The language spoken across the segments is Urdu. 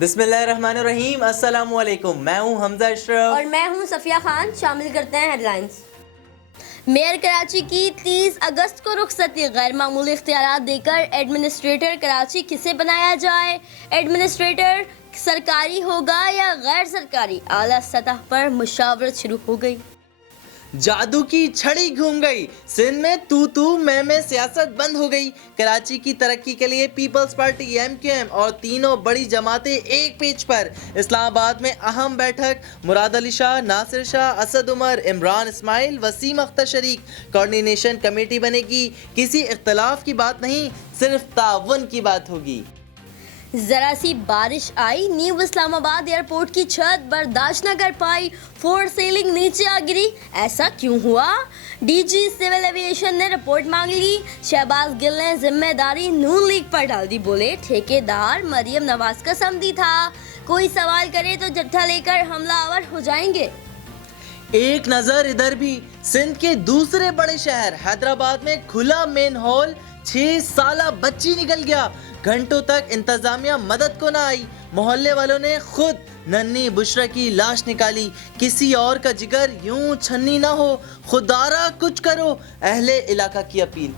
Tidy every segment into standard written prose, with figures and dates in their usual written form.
بسم اللہ الرحمن الرحیم، السلام علیکم۔ میں ہوں حمزہ اشرف اور میں ہوں صفیہ خان۔ شامل کرتے ہیں ہیڈ لائنز۔ میئر کراچی کی 30 اگست کو رخصتی، غیر معمولی اختیارات دے کر ایڈمنسٹریٹر کراچی کسے بنایا جائے؟ ایڈمنسٹریٹر سرکاری ہوگا یا غیر سرکاری؟ اعلیٰ سطح پر مشاورت شروع ہو گئی۔ جادو کی چھڑی گھوم گئی، سندھ میں تو میں سیاست بند ہو گئی۔ کراچی کی ترقی کے لیے پیپلز پارٹی، MQM اور تینوں بڑی جماعتیں ایک پیج پر۔ اسلام آباد میں اہم بیٹھک، مراد علی شاہ، ناصر شاہ، اسد عمر، عمران اسماعیل، وسیم اختر شریک۔ کوارڈینیشن کمیٹی بنے گی، کسی اختلاف کی بات نہیں، صرف تعاون کی بات ہوگی۔ ذرا سی بارش آئی، نیو اسلام آباد ایئرپورٹ کی چھت برداشت نہ کر پائی، فور سیلنگ نیچے آ گری۔ ایسا کیوں ہوا؟ DG سول ایویشن نے رپورٹ مانگ لی۔ شہباز گل نے ذمہ داری نون لیگ پر ڈال دی، بولے ٹھیکیدار مریم نواز کا سمدھی تھا، کوئی سوال کرے تو جٹھا لے کر حملہ آور ہو جائیں گے۔ ایک نظر ادھر بھی، سندھ کے دوسرے بڑے شہر حیدرآباد میں کھلا مین ہال، 6 سالہ بچی نکل گیا، گھنٹوں تک انتظامیہ مدد کو نہ آئی، محلے والوں نے خود ننھی بشرا کی لاش نکالی۔ کسی اور کا جگر یوں چھنی نہ ہو، خدارا کچھ کرو، اہل علاقہ کی اپیل۔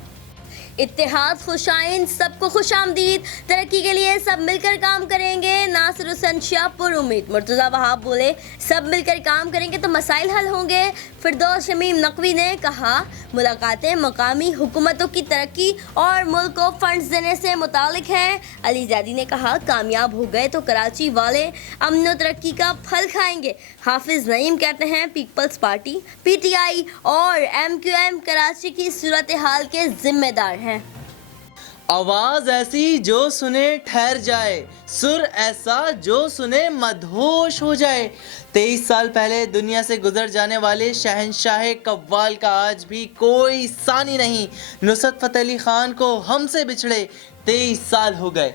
اتحاد خوش آئند، سب کو خوش آمدید، ترقی کے لیے سب مل کر کام کریں گے۔ ناصر حسین شاہ پر امید، مرتضی وہاب بولے سب مل کر کام کریں گے تو مسائل حل ہوں گے۔ فردوس شمیم نقوی نے کہا ملاقاتیں مقامی حکومتوں کی ترقی اور ملک کو فنڈز دینے سے متعلق ہیں۔ علی زیدی نے کہا کامیاب ہو گئے تو کراچی والے امن و ترقی کا پھل کھائیں گے۔ حافظ نعیم کہتے ہیں پیپلز پارٹی، PTI اور MQM کراچی کی صورتحال کے ذمہ دار ہیں۔ آواز ایسی جو سنے ٹھہر جائے، سر ایسا جو سنے مدہوش ہو جائے۔ 23 سال پہلے دنیا سے گزر جانے والے شہنشاہ قوال کا آج بھی کوئی ثانی نہیں۔ نصرت فتح علی خان کو ہم سے بچھڑے 23 سال ہو گئے۔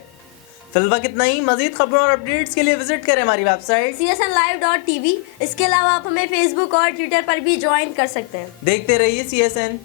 فی الوقت اتنا ہی۔ مزید خبروں اور اپڈیٹس کے لیے وزٹ کریں ہماری ویب سائٹ csnlive.tv۔ اس کے علاوہ آپ ہمیں فیس بک اور ٹویٹر پر بھی جوائن کر سکتے ہیں۔ دیکھتے رہیے CSN۔